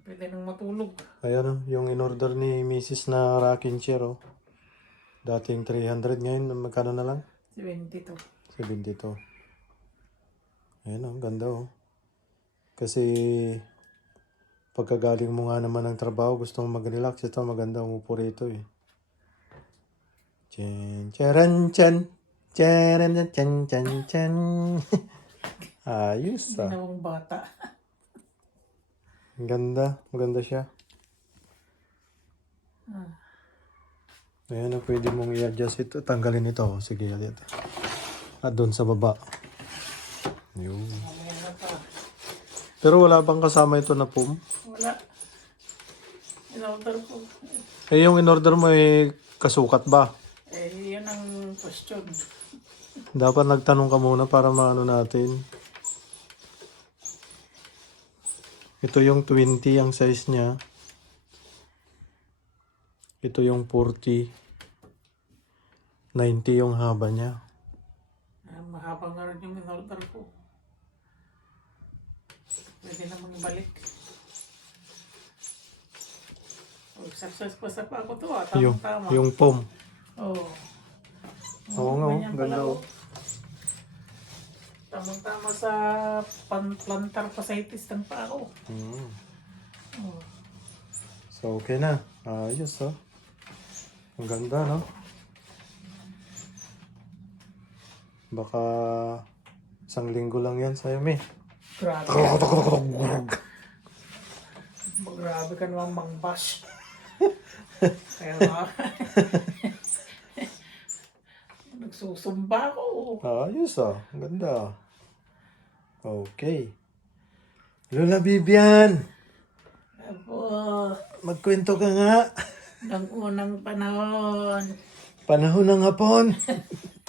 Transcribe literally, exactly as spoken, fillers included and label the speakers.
Speaker 1: Pwede nang matulog.
Speaker 2: Ayan o, yung in-order ni Missus na rocking chair o. Dating three hundred, ngayon magkano na lang?
Speaker 1: seventy-two.
Speaker 2: seventy-two. Ayan o, ganda o. Kasi pagkagaling mo nga naman ng trabaho, gusto mo mag-relax. Ito, maganda umupo rito eh. Chen, charan, chan. Charan, chan, chan, chan. Ayos ah.
Speaker 1: Ginawang bata.
Speaker 2: Ang ganda. Maganda siya.
Speaker 1: Ah.
Speaker 2: Ayan na, pwede mong i-adjust ito. Tanggalin ito. Sige, ulit. At doon sa baba. Yun.
Speaker 1: Ayan na pa.
Speaker 2: Pero wala bang kasama ito na pum?
Speaker 1: Wala. In-order ko.
Speaker 2: Eh, yung in-order mo eh, kasukat ba?
Speaker 1: Eh, yun ang question.
Speaker 2: Dapat nagtanong ka muna para maano natin. Ito yung twenty ang size niya. Ito yung forty. ninety yung haba niya.
Speaker 1: Ah, mahaba nga rin yung in-order ko. Pwede namang ibalik. Oh, success pa sa pa ako to ah.
Speaker 2: Yung,
Speaker 1: Tama-tama.
Speaker 2: yung pom.
Speaker 1: Oo.
Speaker 2: Oo nga, oh,
Speaker 1: ganyan pala,
Speaker 2: ganda
Speaker 1: oh.
Speaker 2: oh.
Speaker 1: Tamang-tama sa pan plantar fasciitis ng paa ko.
Speaker 2: Mm.
Speaker 1: Oh.
Speaker 2: So, okay na. Ayos oh. Ang ganda, no? Baka isang linggo lang yan sa'yo, me.
Speaker 1: Grabe. Grabe ka naman mang-bash. Kaya nga. Nagsusumba ako.
Speaker 2: Ayos ah. Ang ganda. Okay. Lola Bibian,
Speaker 1: Apo,
Speaker 2: magkwento ka nga.
Speaker 1: ng unang panahon.
Speaker 2: Panahon ng hapon.